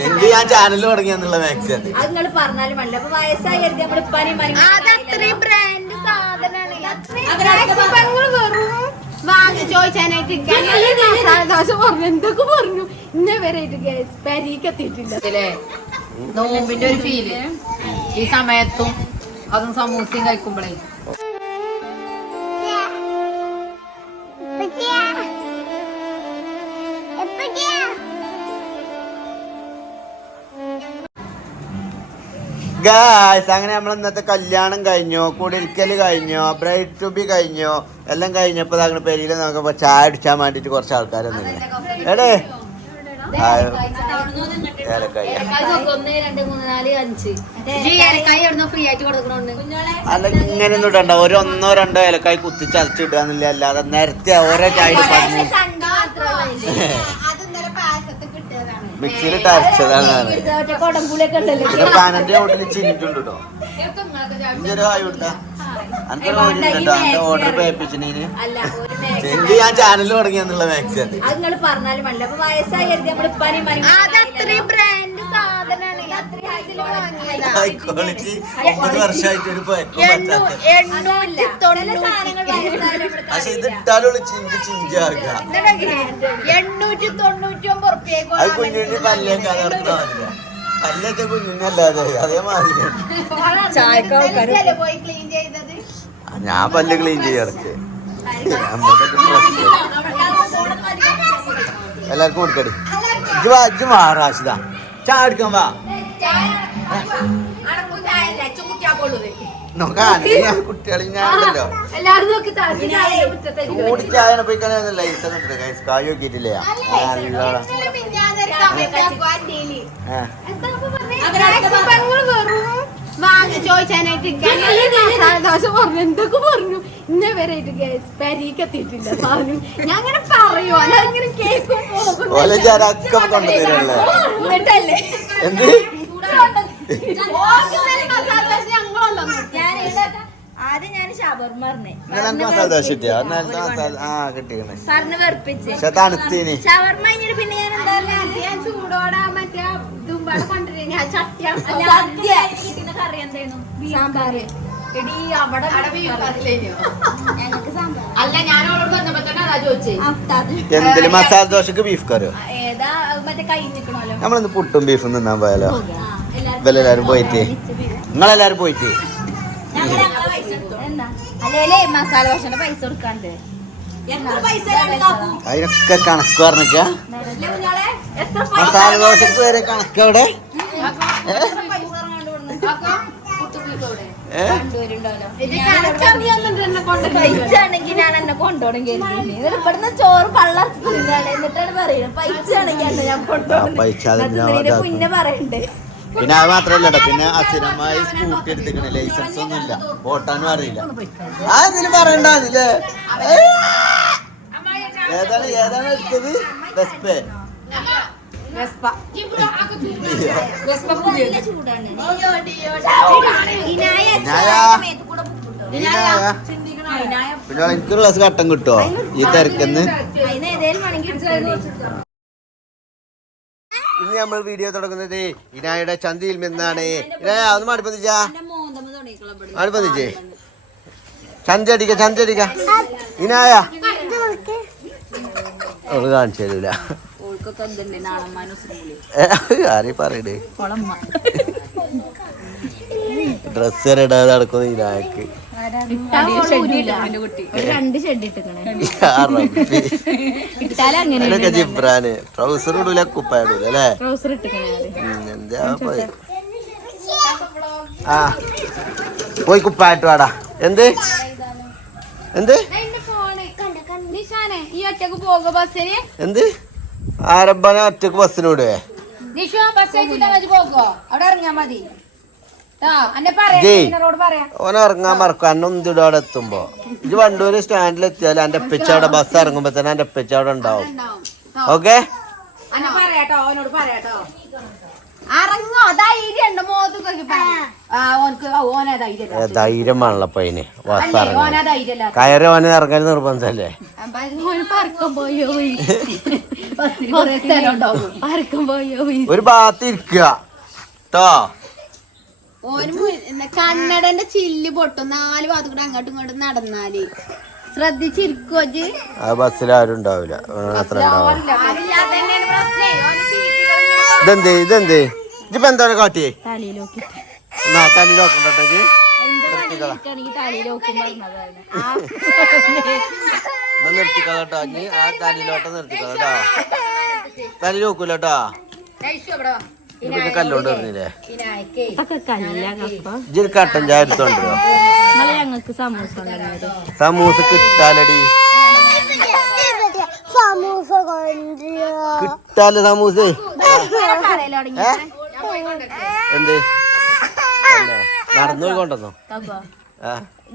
എനിക്ക് ഞാൻ ചാനൽ തുടങ്ങി എന്നുള്ള മാക്സ് അത് അത് നിങ്ങൾ പറഞ്ഞാലും മതി. അപ്പൊ വയസ്സായി കരുതി നമ്മുടെ ഉപ്പാനെയും ഉമ്മാനെയും ബ്രാൻഡ് വാങ്ങി ചോദിച്ചാനായിട്ട് ദോശ പറഞ്ഞു എന്തൊക്കെ പറഞ്ഞു. ഇന്നെ വരെ നോമ്പിന്റെ ഒരു ഫീൽ ഈ സമയത്തും അതും സമൂസയും കഴിക്കുമ്പോഴേ ഗായ്സ് അങ്ങനെ നമ്മൾ ഇന്നത്തെ കല്യാണം കഴിഞ്ഞു. കുടിരിക്കൽ കഴിഞ്ഞു. ബ്രൈഡ് ടു ബി കഴിഞ്ഞു. എല്ലാം കഴിഞ്ഞപ്പോ അങ്ങനെ പെരിയിൽ നമുക്ക് ചായ അടിച്ചാൻ വേണ്ടിട്ട് കുറച്ച് ആൾക്കാരൊന്നും എടേ. ആയിട്ട് കൊടുക്കണോണ്ട് അല്ല ഇങ്ങനെ ഇടണ്ട. ഒരു ഒന്നോ രണ്ടോ ഏലക്കായി കുത്തി ചതച്ചിടുകയെന്നില്ല അല്ലാതെ നേരത്തെ ഓരോ ചായ പറഞ്ഞു മിക്സിയിൽ അരച്ചതാണ് പാനന്റെ ഓട്ടിൽ ചിന്നിട്ടുണ്ട്? കേട്ടോ ഇഞ്ചൊരു കൊടുത്താ. ഓർഡർ പേപ്പിച്ചിന് എനിക്ക് ഞാൻ ചാനൽ തുടങ്ങിയെന്നുള്ള മാക്സി അത്. അത് നിങ്ങൾ പറഞ്ഞാലും മതി അപ്പൊ വയസ്സായി കരുതി നമ്മുടെ ഉപ്പാനെയും ഉമ്മാനെയും അതത്രയും ബ്രാൻഡ് സാധനാണ് ക്വാളിറ്റി ഒമ്പത് വർഷമായിട്ട് ഒരു പറ്റാത്ത. പക്ഷെ ഇത് ഇട്ടാലുള്ള ചിഞ്ച് ചിഞ്ചാക്കുക. എണ്ണൂറ്റി തൊണ്ണൂറ്റി ഒമ്പത് റുപ്യക്ക് അത് കുഞ്ഞുണ്ണി പല്ലേക്ക് കലർത്താറില്ല പല്ലൊക്കെ കുഞ്ഞുണ്ണല്ലാതെ അതേമാതിരി. പോയി ക്ലീൻ ചെയ്തത്? ഞാൻ പല്ല് ക്ലീൻ ചെയ്യാറൊക്കെ എല്ലാവർക്കും കൊടുക്കടി. ഇജ്ജ് വാ ഇജ്ജ് വാ റാഷിദ. ചായ എടുക്കാൻ വാ. നോക്കാൻ കുട്ടികളി ഞാനുണ്ടല്ലോ കായ് നോക്കിയിട്ടില്ല? എന്തൊക്കെ പറഞ്ഞു? ഇന്നെ വരെ പെരീക്ക് എത്തിയിട്ടില്ല സാധനം. ഞാൻ അങ്ങനെ പറയൂ അങ്ങനെ കേൾക്കും പോകും എന്നിട്ടല്ലേ? എന്ത് ഓർക്കുന്നതിന് മസാല ദോശ ഞങ്ങളുണ്ടോ ഞാൻ ആദ്യം ഞാൻ മസാല ദോശ കിട്ടിയോ നേരത്തെ മസാല ആ കിട്ടിയാണ് പറഞ്ഞ് വെറുപ്പിച്ച്. പക്ഷെ തണുത്തീനി. ഷവർമ്മ കഴിഞ്ഞിട്ട് പിന്നെ ഞാൻ എന്താ ഞാൻ ചൂടോടെ മറ്റേ ദുമ്പാടെ കൊണ്ടുവരുന്ന ആ ചട്ടി സദ്യ. കിട്ടുന്ന കറി എന്തായിരുന്നു? സാമ്പാർ. എടി അവിടെ ഞങ്ങൾക്ക് സാമ്പാർ. അല്ല ഞാൻ അവളോട് പറഞ്ഞപ്പോ അതാ ചോദിച്ചേ. എന്തിൽ മസാല ദോശക്ക് ബീഫ് കറിയോ? ഏതാ മറ്റേ കൈ നിക്കണല്ലോ. നമ്മളിന്ന് പുട്ടും ബീഫും തിന്നാൻ പോയാലോ? ഇവലെല്ലാരും പോയിട്ട്? നിങ്ങളെല്ലാരും പോയിട്ട്? എന്താ? അല്ലേ മസാല ദോശന്റെ പൈസ കൊടുക്കാണ്ട്. എത്ര പൈസ അതിനൊക്കെ കണക്ക് പറഞ്ഞിക്ക എത്ര മസാല ദോശക്ക് വരെ കണക്ക് അവിടെ? ഇവിടുന്ന്? ചോറ് പള്ളർച്ച് തിന്നാണ്. എന്നിട്ടാണ് പറയുന്നത്. പൈസ ആണെങ്കിൽ ഞാൻ അതാ- പിന്നെ പറയണ്ടേ? പിന്നെ അത് മാത്രല്ല പിന്നെ അസ്ഥിരമായി സ്കൂട്ടി എടുത്തിക്കണ ലൈസൻസ് ഒന്നും ഇല്ല ഓട്ടാനും അറിയില്ല. ആ ഇതിന് പറയണ്ടേ ഏതാണ് ഏതാണ് എടുത്തത്. ഇനായ പിന്നെ എനിക്ക് ക്ലാസ് കട്ടൻ കിട്ടുമോ ഈ തിരക്കെന്ന്? ഇന്ന് നമ്മൾ വീഡിയോ തുടങ്ങുന്നത് ഇനായുടെ ചന്തയിൽ നിന്നാണ്. ഇനായ ഒന്ന് മടുപ്പതിച്ചാ. മടുപ്പതിച്ചേ ചന്തടിക്ക ചന്തടിക്ക ഇനായ. അവൾ കാണിച്ചു തരൂല. ആരെയും പറയണേ? കൊളമ്മ ഡ്രസ് വരെ ഇടാതെ നടക്കുന്നു ഇനായക്ക്. രണ്ട് ഷെഡ് ഇട്ടിക്കണേ യാ റബ്ബി. ഇട്ടാലും അങ്ങനെ അതിനൊക്കെ ജിബ്രാന്. ട്രൗസർ ഇടൂല കുപ്പായ ഇടൂല അല്ലേ? ട്രൗസർ ഇട്ടിക്കണേ ഉം, എന്താ പോയി? ആ പോയി കുപ്പായിട്ട് വാടാ. എന്ത്? എന്ത്? എന്ത്? ആരംഭനെ ഒറ്റയ്ക്ക് ബസ്സിന് വിടുവേ? നിഷു ബസ് പോകോ? അവിടെ ഇറങ്ങിയാ മതി. ഓൻ ഇറങ്ങാൻ മറക്കും. അന്നെ ഒന്നിവിടെ അവിടെ എത്തുമ്പോ. ഇത് വണ്ടൂര് സ്റ്റാൻഡിൽ എത്തിയാൽ എന്റെ അപ്പച്ച അവിടെ ബസ് ഇറങ്ങുമ്പോ തന്നെ എന്റെ അപ്പച്ച അവിടെ ഉണ്ടാവും. ഓക്കെ? അന്നെ പറയാട്ടോ അവനോട് പറയാട്ടോ. അറങ്ങോ ധൈര്യം ഉണ്ട് മോതുക്കൊക്കെ ആ. ഓനക്ക് ഓനെ ധൈര്യം ഏ, ധൈര്യം വേണല്ലോ അയിന്. ബസ് ഓനെ ധൈര്യല്ല കയറി ഓനെ ഇറങ്ങാൻ നിർബന്ധല്ലേ? ഓന് പോയോ പോയി കുറെ സ്ഥലം ഉണ്ടാവും. പോയോ പോയി ഒരു ഭാഗത്ത് ഇരിക്കുക. കേട്ടോ ഓന് കണ്ണടന്റെ ചില്ല് പൊട്ടും. നാല് വാതു കൂടെ അങ്ങോട്ടും ഇങ്ങോട്ടും നടന്നാൽ. ശ്രദ്ധിച്ചിരിക്കോ ആ ബസ്സിൽ ആരും ഉണ്ടാവില്ല അത്ര ഇതെന്തേ? ഇതെന്തേ? ഇതിപ്പോ എന്താ കാട്ടിയേ? ആ. തല്ലിലോട്ട് നിർത്തിക്കോ കേട്ടോ. തല്ലി നോക്കൂല കേട്ടോ കഴിച്ചു അവിടെ വാ. ഇത് പിന്നെ കല്ലോണ്ട് പറഞ്ഞില്ലേ വിനായകേ ഒക്കെ കല്ലങ്ങപ്പ ഇജ്ജ് ഒരു കട്ടൻ ചായ എടുത്തോണ്ടോ നിങ്ങൾ ഞങ്ങൾക്ക് സമൂസ കിട്ടാലടി. കിട്ടാൽ സമൂസേ? എന്ത്? നടന്നു പോയി കൊണ്ടുവന്നോ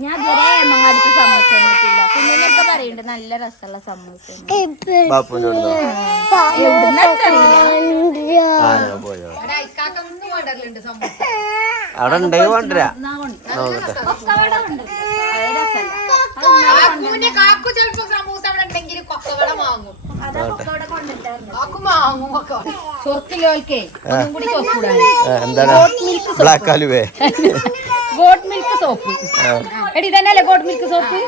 ഞാൻ ഇതുവരെ എമ്മങ്ങാടിക്ക് സമൂസ ഒന്നിട്ടില്ല കുഞ്ഞിനൊക്കെ പറയുന്നുണ്ട് നല്ല രസമുള്ള സമൂസ അവിടെ ഉണ്ടെങ്കിൽ കൊണ്ടുവരാ. എന്താണ്? ബ്ലാക്ക് ആലുവേ. Goat milk soap. എടി ഇതന്നെയല്ലേ goat milk soap?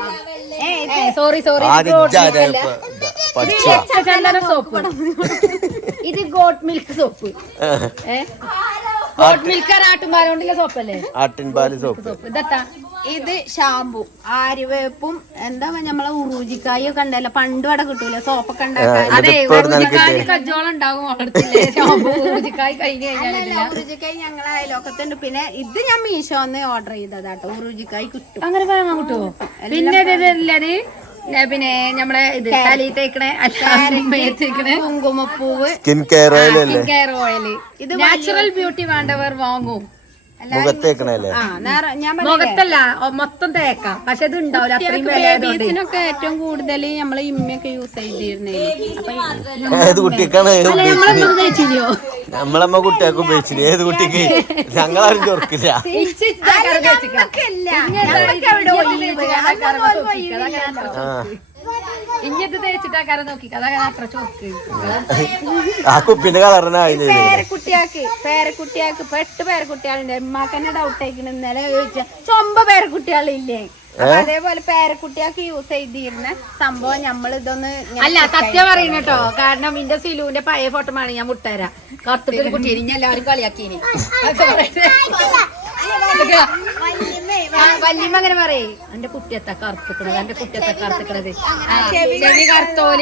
Sorry sorry ചന്ദന സോപ്പ്. ഇത് ഗോട്ട് മിൽക്ക് സോപ്പ്. സോപ്പല്ലേ? ആട്ടിൻപാൽ സോപ്പ്. സോപ്പ്. ഇതെത്താ? ഇത് ഷാമ്പു ആര്യവേപ്പും എന്താ പറയാ നമ്മളെ ഉറൂജിക്കായും ഒക്കെ ഉണ്ടല്ലോ. പണ്ടും അവിടെ കിട്ടൂല? സോപ്പൊക്കെ ഉണ്ടാക്കാൻ. ഉറുജിക്കായ് കജ്ജോളം ഉണ്ടാകും ഷാമ്പു ഉറൂജിക്കായി കഴിഞ്ഞ് കഴിഞ്ഞാൽ ഉറുജിക്കായി ഞങ്ങളെ അയലോക്കത്തുണ്ട് പിന്നെ ഇത് ഞാൻ മീഷോന്ന് ഓർഡർ ചെയ്തതാട്ടോ. ഉറൂജിക്കായി കിട്ടും. അങ്ങനെ വാങ്ങാൻ കിട്ടുമോ പിന്നെ പിന്നെ നമ്മളെ ഇത് തലയിൽ തേക്കണേ അല്ല മേത്തേക്കണേ കുങ്കുമപ്പൂവ്. Skin care oil skin care oil ഇത് നാച്ചുറൽ ബ്യൂട്ടി വേണ്ടവർ വാങ്ങും. മുഖത്തേക്കണല്ലേ? ആ ഞാൻ മുഖത്തല്ല മൊത്തം തേക്കാം. പക്ഷെ ഇത് ഉണ്ടാവില്ല അത്രയും. ബേബീസിനൊക്കെ ഏറ്റവും കൂടുതൽ നമ്മൾ ഇമ്മയൊക്കെ യൂസ് ചെയ്തിരുന്നേ. അപ്പൊ ഏത് കുട്ടിക്കാണ് നമ്മളമ്മ കുട്ടിയൊക്കെ ഉപയോഗിച്ചില്ല? ഏത് കുട്ടിക്ക്? ഞങ്ങളാരും ചൊറക്കില്ല ആ. ഇഞ്ഞ് ഇത് തേച്ചിട്ടാക്കാരെ നോക്കി. അത്ര ചോക്ക് ആ കുപ്പിന്റെ കളറിനായില്ലേ പേരക്കുട്ടിയാക്ക് പേരക്കുട്ടിയാക്ക് ഇപ്പൊ എട്ട് പേരക്കുട്ടികളുണ്ട്. എമ്മാക്ക് തന്നെ ഡൗട്ട് ആയിക്കണ. ഇന്നലെ ചോദിച്ച ചൊമ്പ പേരക്കുട്ടികളില്ലേ? അപ്പൊ അതേപോലെ പേരക്കുട്ടിയാക്ക് യൂസ് ചെയ്തിരുന്ന സംഭവം നമ്മൾ ഇതൊന്ന് അല്ല സത്യം പറയുന്ന കേട്ടോ. കാരണം എന്റെ സിലുവിന്റെ പഴയ ഫോട്ടോ ആണ് ഞാൻ വിട്ടുതരാം കറുത്തിട്ടൊരു കുട്ടി. ഇനി എല്ലാവരും കളിയാക്കിനി വല്യമ്മ അങ്ങനെ പറയേ. എന്റെ കുട്ടിയത്ത കറുത്തിക്കണത് എന്റെ കുട്ടിയത്ത കറുത്തിക്കണത്. ചെവി കറുത്തോൽ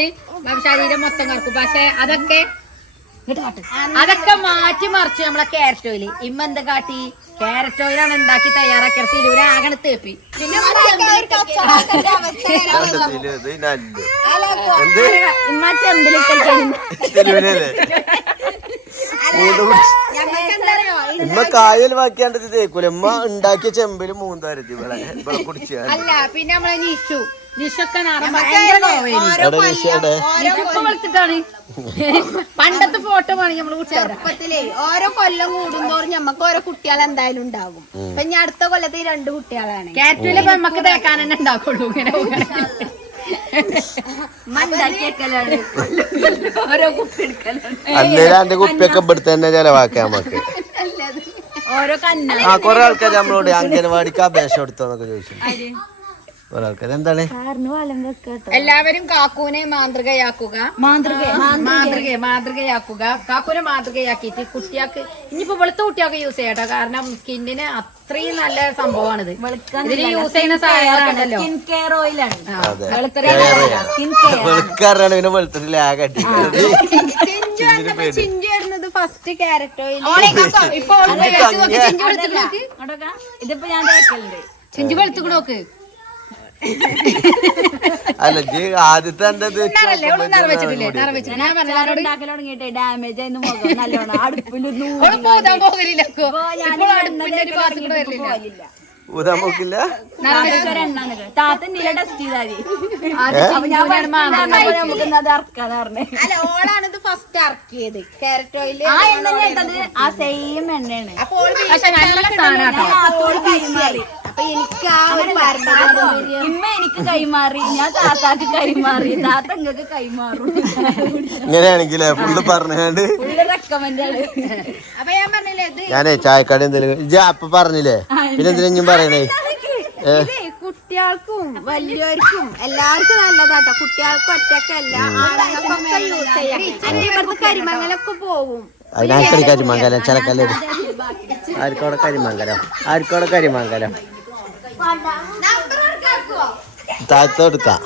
ശരീരം മൊത്തം കറുക്കും. പക്ഷെ അതൊക്കെ അതൊക്കെ മാറ്റി മറിച്ച് നമ്മളെ ക്യാരറ്റ് ഓയിൽ ഇമ്മ എന്താ കാട്ടി? ക്യാരറ്റ് ഓയിലാണ് ഉണ്ടാക്കി തയ്യാറാക്കിയത്. സിലുവിനെ ആകണ തേപ്പി. ഇമ്മ ചെമ്പിലിട്ടേ ഉമ്മ കായൽ ബാക്കിയാണ്ട് ഇത് തേക്കൂല. ഉമ്മ ഉണ്ടാക്കിയ ചെമ്പിൽ മൂന്നായിരത്തി ഇവിടെ. ഇവിടെ കുടിച്ച അല്ല പിന്നെ നമ്മളെ പണ്ടത്തെ ഫോട്ടോ വേണമെങ്കിൽ നമ്മൾ ചെറുപ്പത്തിലേ ഓരോ കൊല്ലം കൂടുന്തോറും ഞമ്മക്ക് ഓരോ കുട്ടികൾ എന്തായാലും ഉണ്ടാകും. അപ്പൊ ഇനി അടുത്ത കൊല്ലത്തെ ഈ രണ്ട് കുട്ടികളാണ്. കാറ്റുവിലെ നമുക്ക് തേക്കാൻ തന്നെ ഉണ്ടാക്കുള്ളൂ ഇങ്ങനെ അന്നേരം കുപ്പിയൊക്കെ ഇവിടുത്തെ തന്നെ ചെലവാക്കാം നമുക്ക് ആ കൊറേ ആൾക്കാർ നമ്മളോട് അംഗനവാടിക്ക് അപേക്ഷ കൊടുത്തോന്നൊക്കെ ചോദിച്ചു. കൊറേ എന്താണ് എല്ലാവരും കാക്കൂനെ മാന്ത്രികയാക്കുക. മാന്ത്രിക മാതൃക മാതൃകയാക്കുക കാക്കൂനെ മാതൃകയാക്കിയിട്ട് കുട്ടിയാക്ക് ഇനിയിപ്പോ വെളുത്ത കുട്ടിയാൾക്ക് യൂസ് ചെയ്യട്ടോ. കാരണം സ്കിന്നിന് അത്രയും നല്ല സംഭവമാണിത്. ഇതിന് യൂസ് ചെയ്യുന്ന സാധനങ്ങളൊക്കെ സ്കിൻ കെയർ ഓയിലാണ് വെളുക്കാറാണ് പിന്നെ ചിഞ്ചു വരുന്നത് ഫസ്റ്റ് ക്യാരറ്റ് ഓയിൽ. ഇതിപ്പോ ഞാൻ ചിഞ്ചു വെളുത്തുകൂടെ നോക്ക്. അല്ല ജി ആദ്യത്തെ എന്റെ ഇത് നിറല്ലേ ഓൾ നിറ വെച്ചിട്ടില്ലേ? നിറ വെച്ചിട്ട് ഞാൻ പറഞ്ഞ അച്ചാറ് ഉണ്ടാക്കൽ തുടങ്ങിയിട്ട് ഡാമേജ് ആയിരുന്നു മുഖം നല്ലോണം അടുപ്പിൽ ഓൾ പോതാൻ പോകലില്ല ഇപ്പൊ. ഞാൻ ഇപ്പോൾ അടുപ്പിന്റെ ഒരു ഭാഗത്ത് കൂടെ വരില്ല. ഊതാൻ പോക്കില്ല? ഫസ്റ്റ് ഇറക്കിയത് കാരറ്റ് ഓയിൽ ആ സെയിം എണ്ണയാണ്. അപ്പൊ അപ്പൊ എനിക്ക് ആ ഒരു പാരമ്പര്യം ഇമ്മ എനിക്ക് കൈമാറി ഞാൻ താത്താക്ക് കൈമാറി താത്ത ഇങ്ങക്ക് കൈമാറും. ഇങ്ങനെയാണെങ്കിലേ ഫുള്ള് പറഞ്ഞാണ്ട്. ഫുള്ള് റെക്കമെൻഡ് ആണ്. അപ്പൊ ഞാൻ പറഞ്ഞില്ലേ ഇത് ഞാനേ ചായക്കട എന്തെങ്കിലും ഇജ്ജ് അപ്പൊ പറഞ്ഞില്ലേ? പിന്നെ എന്തിനും പറയണേ? ഇതേ കുട്ടികൾക്കും വലിയവർക്കും എല്ലാവർക്കും നല്ലതാട്ടോ. കുട്ടികൾക്കും ഒറ്റക്കല്ല ആണുങ്ങൾക്കൊക്കെ യൂസ് ചെയ്യാം. എന്റെ ഇവിടുത്തെ കരിമങ്ങലൊക്കെ പോവും. അതിനാൽ കരിമംഗലം ചിലക്കല്ലേ ആർക്കോടെ കരിമംഗലം ആർക്കോടെ കരിമംഗലം താഴത്ത് എടുക്കാം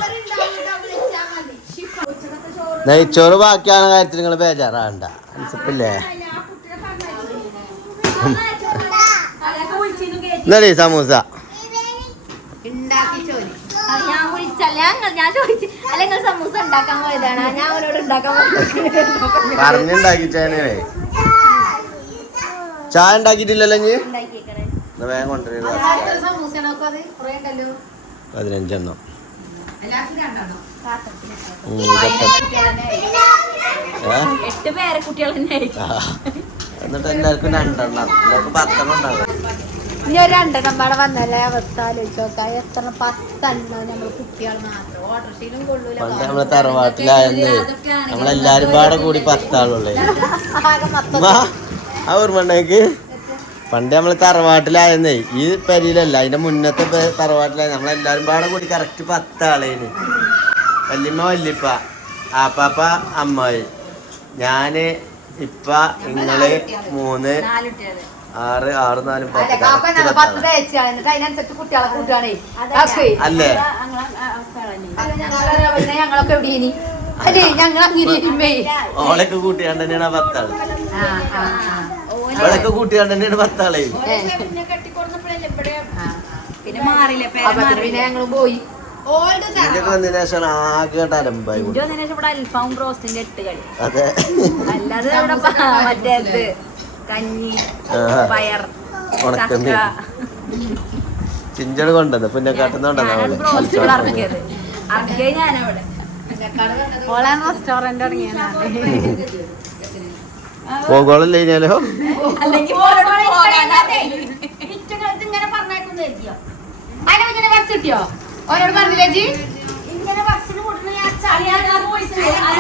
നെയ്ച്ചോറ് ബാക്കിയാണ് കാര്യത്തിൽ നിങ്ങൾ ബേജാറാണ്ട മനസ്സിപ്പില്ലേ എന്നറിയ സമൂസ. പറഞ്ഞുണ്ടാക്കി ചോദി ഞാൻ വിളിച്ചല്ല ഞാൻ ഞാൻ ചോദിച്ചു അല്ല നിങ്ങൾ സമൂസ ഉണ്ടാക്കാൻ പോയതാണ്? ഞാൻ അവനോട് ഉണ്ടാക്കാൻ പോയത് പറഞ്ഞുണ്ടാക്കിച്ചേനേ. ചായ ഉണ്ടാക്കിയിട്ടില്ലല്ലോ വേഗം കൊണ്ടുവരുക. പതിനഞ്ചെണ്ണം. എന്നിട്ട് എല്ലാവർക്കും രണ്ടെണ്ണം. എല്ലാവർക്കും പത്തെണ്ണം ഉണ്ടാവും. ഇനി ഒരു രണ്ടെണ്ണം ഇവിടെ വന്നല്ലേ അവസ്ഥ ആലോചിച്ച് നോക്കാം. എത്ര പത്തെണ്ണം നമ്മൾ കുട്ടികൾ മാത്രം. ഓട്ടോറിക്ഷയിലും കൊള്ളൂല നമ്മളെ തറവാട്ടിലായെന്ന് നമ്മളെല്ലാരും പാടെ കൂടി പത്താളുള്ളേ. ആ ഓർമ്മണ്ടേക്ക് പണ്ട് നമ്മൾ തറവാട്ടിലായിരുന്നേ ഈ പെരിയിലല്ല അതിന്റെ മുന്നത്തെ തറവാട്ടിലായി നമ്മളെല്ലാരും പാടെ കൂടി കറക്റ്റ് പത്താളേന്. വല്യമ്മ വല്യപ്പ ആപ്പാപ്പ അമ്മായി. ഞാൻ ഇപ്പ ഇങ്ങൾ മൂന്ന് ആറ് ആറ് നാലും പത്ത് അല്ല ഞങ്ങളൊക്കെ ഞങ്ങൾ അങ്ങനെ ഓളൊക്കെ കൂട്ടിയാണ്ട് തന്നെയാണ് ആ പത്താൾ. ഓളൊക്കെ കൂട്ടിയാണ്ട് തന്നെയാണ് പത്താളേ പിന്നെ പിന്നെ ഞങ്ങൾ പോയി. ഇതൊക്കെ വന്നതിന് ശേഷം ആകെ അലമ്പായി ഇവിടെ അൽഫാം റോസ്റ്റിന്റെ എട്ട് കളി അതെ. അല്ലാതെ കഞ്ഞി. പയർ ചിഞ്ചട് കൊണ്ടത് പിന്നെ ഞാനവിടെ. ഓളാണ് റെസ്റ്റോറന്റ് തുടങ്ങിയതാണ് പോകോളല്ലേ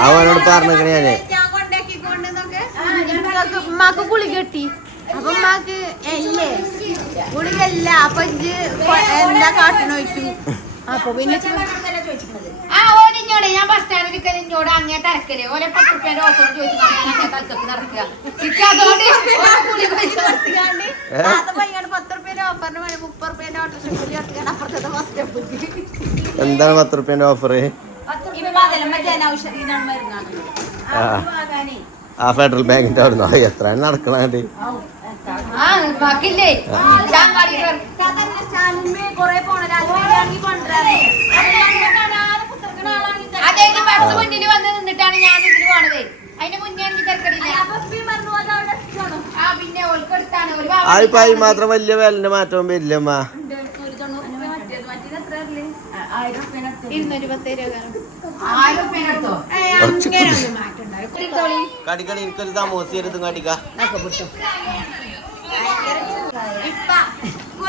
അവനോട് പറഞ്ഞേ ഞാനേ. ഉമ്മാക്ക് കുളി കെട്ടി. അപ്പൊ ഉമ്മാക്ക് അല്ലേ ഗുളികല്ല അപ്പൊ എന്താ കാട്ടണ ചോദിച്ചു അപ്പൊ പിന്നെ ആ ഓനിഞ്ഞോടെ ഞാൻ ബസ് സ്റ്റാൻഡിൽ ഇഞ്ഞോട് അങ്ങേ തിരക്കൽ. ഓലെ പത്ത് റുപ്യന്റെ ഓഫർ ചോദിച്ചു ഞാൻ അങ്ങേ തലക്കൊക്കെ നടക്കുക. ഇക്ക് അതുകൊണ്ട് ഓളെ ഗുളിക വെച്ച് കൊടുത്തുകാണ്ട് ഏ? അത് പയ്യാണ് പത്ത് റുപ്യന്റെ ഓഫറിന് വേണ്ടി മുപ്പത് റുപ്യന്റെ ഓട്ടോറിക്ഷ കൂലി കൊടുത്തുകാണ്ട് അപ്പുറത്തെ ബസ് സ്റ്റോപ്പിൽ എന്താണ് പത്ത് റുപ്യന്റെ ഓഫർ ആ. ഫെഡറൽ ബാങ്കിന്റെ അവിടെ നിന്ന് എത്ര നടക്കണേ ആ ബാക്കില്ലേ കൊറേ പോണ കൊണ്ടുവരാനേ അതെ ബസ് മുന്നിൽ വന്ന് നിന്നിട്ടാണ് ഞാൻ ഇതിന് പോണത്. അതിന്റെ മുന്നേ എനിക്ക് തിരക്കടില്ല ആ പിന്നെ ഓൾക്ക് എടുത്താണ് ഒരു ആ ഇപ്പൊ അതിൽ മാത്രം വലിയ വിലന്റെ മാറ്റവും വരില്ലമ്മ എനിക്കൊരു സമോസ എടുത്തും കടിക്ക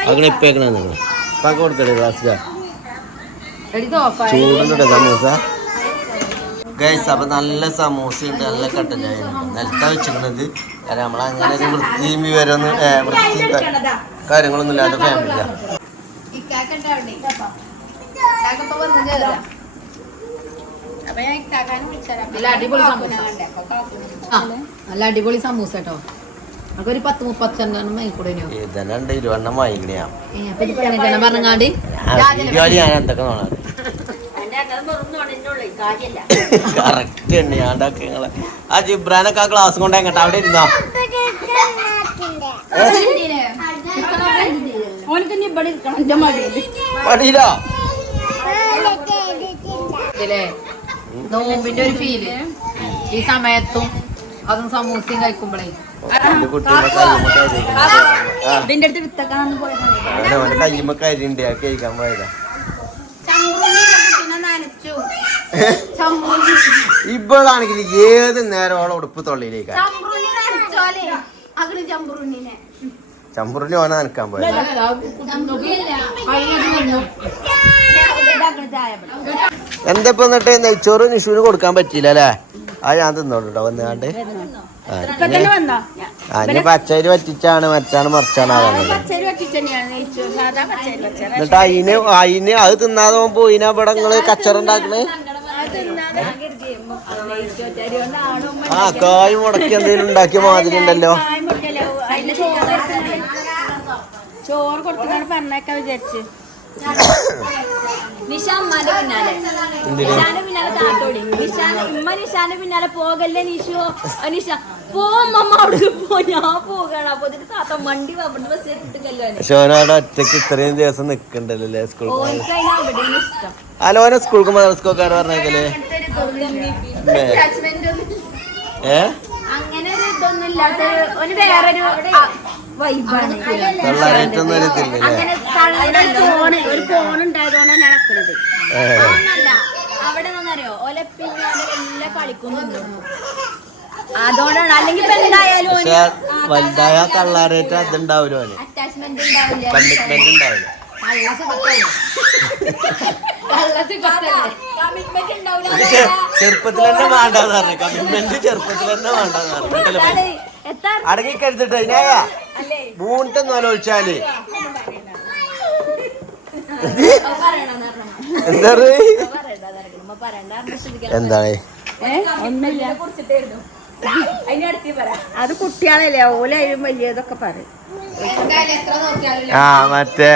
അങ്ങനെ ഇപ്പൊ കൊടുക്കണേ ക്ലാസ്സിലാ ചൂടുണ്ടോ സമൂസ. ഗൈസ് അപ്പൊ നല്ല സമൂസ ഉണ്ട് നല്ല കട്ടൻ നിലത്ത വെച്ചിരുന്നത്. കാരണം നമ്മളങ്ങനെ ഒരു വൃത്തിയും വിവരമൊന്നും വൃത്തി കാര്യങ്ങളൊന്നും ഇല്ലാത്ത ഫാമിലിയാ ഇക്കാക്ക ഉണ്ടാവണ്ടേ ഇക്കാക്കപ്പ വന്ന് കേറാ. അപ്പൊ ഞാൻ ഇക്കാക്കാനെ വിളിച്ചരാം നല്ല അടിപൊളി സമൂസ. ആ, നല്ല അടിപൊളി സമൂസ കേട്ടോ. നമുക്കൊരു പത്ത് മുപ്പത്തെണ്ണം ഇതന്നെ ഉണ്ട് പറഞ്ഞങ്ങാണ്ട്? വീഡിയോയിൽ ഞാൻ എന്തൊക്കെ കറക്റ്റ് തന്നെ ഞാണ്ടാക്കി നിങ്ങളെ. ആ ജിബ്രാനൊക്കെ ആ ക്ലാസ് കൊണ്ട് എങ്ങട്ടാ? അവിടെ ഇരുന്നോ? മടിയിൽ? നോമ്പിന്റെ ഒരു ഫീൽ ഈ സമയത്തും അതും സമൂസയും കഴിക്കുമ്പോഴേ ഇതിന്റെ അടുത്ത് വിത്തക്കാന്ന് പോയതാണ്. കയ്യുമ്പോ കരിണ്ട് ആ കേൾക്കാൻ പോയതാ. ഇവളാണെങ്കിൽ ഏത് നേരം ഓളെ ഉടുപ്പ് തൊള്ളിയിലേക്ക് ചമ്പുറിന് ഓനെ നനക്കാൻ പോയത്. എന്താ ഇപ്പൊ എന്നിട്ട് നെയ്ച്ചോറ് നിഷുവിന് കൊടുക്കാൻ പറ്റിയില്ല അല്ലേ ആ ഞാൻ തിന്നോട്ടോ വന്നാണ്ട്. അതിന് പച്ചരി വറ്റിച്ചാണ് മറ്റാണ് മറിച്ചാണ് എന്നിട്ട് അയിന് അയിന് അത് തിന്നാതെ പോയിനാ ഇതിനെ ഇവിടെ നിങ്ങൾ കച്ചറ ഉണ്ടാക്കണേ? ആ കായ് മുടക്കി എന്തെങ്കിലും ഉണ്ടാക്കിയ മാതിരി ഉണ്ടല്ലോ. ചോറ് കൊടുത്തിട്ടാണ് പറഞ്ഞേക്കാ വിചാരിച്ച്. നിഷ അമ്മാന്റെ പിന്നാലെ. നിഷാന്റെ പിന്നാലെ താത്തോടി. നിഷാൻ ഇമ്മ നിഷാന്റെ പിന്നാലെ പോകല്ലേ നിഷു? നിഷ. പോമ്മ അവിടെ പോ ഞാൻ പോകണം. അപ്പൊ ഇതിന് താത്ത മണ്ടി അവിടെ ബസ് കിട്ടുകല്ലോ ഷോനോടെ ഒറ്റയ്ക്ക് ഇത്രയും ദിവസം നിക്കണ്ടല്ലേ അവിടെയാണ് ഇഷ്ടം. അലോനെ സ്കൂൾക്ക് മദ്രസ്കൊക്കെ പറഞ്ഞേക്കല്ലേ ഏ? ഒരു അതൊന്നല്ല അവിടെ നിന്നറിയോ? എല്ലാം കളിക്കുന്നുണ്ട്. അതുകൊണ്ടാണ് അല്ലെങ്കിൽ ഇപ്പൊ എന്തായാലും പക്ഷെ വലുതായ തള്ളാരേറ്റ അതുണ്ടാവില്ല ഓന് അറ്റാച്ച്മെന്റ് ഉണ്ടാവില്ല കമ്മിറ്റ്മെന്റ് ഉണ്ടാവില്ല കമ്മിറ്റ്മെന്റ് ഉണ്ടാവില്ല ഇത് ചെ- ചെറുപ്പത്തിൽ തന്നെ വേണ്ടെന്ന് പറഞ്ഞു കമ്മിറ്റ്മെന്റ് ചെറുപ്പത്തിൽ തന്നെ വേണ്ടെന്ന് പറഞ്ഞു അടങ്ങി കരുതിട്ട് അതിനായ മൂന്നിട്ടെന്ന് ആലോചിച്ചാൽ എന്താണ് ഒന്നുമില്ല അത് കുട്ടികളല്ലേ ഓലായാലും വലിയതൊക്കെ പറയും. ആ മറ്റേ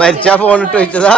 മരിച്ച ഫോൺ ഇട്ട് വെച്ചതാ?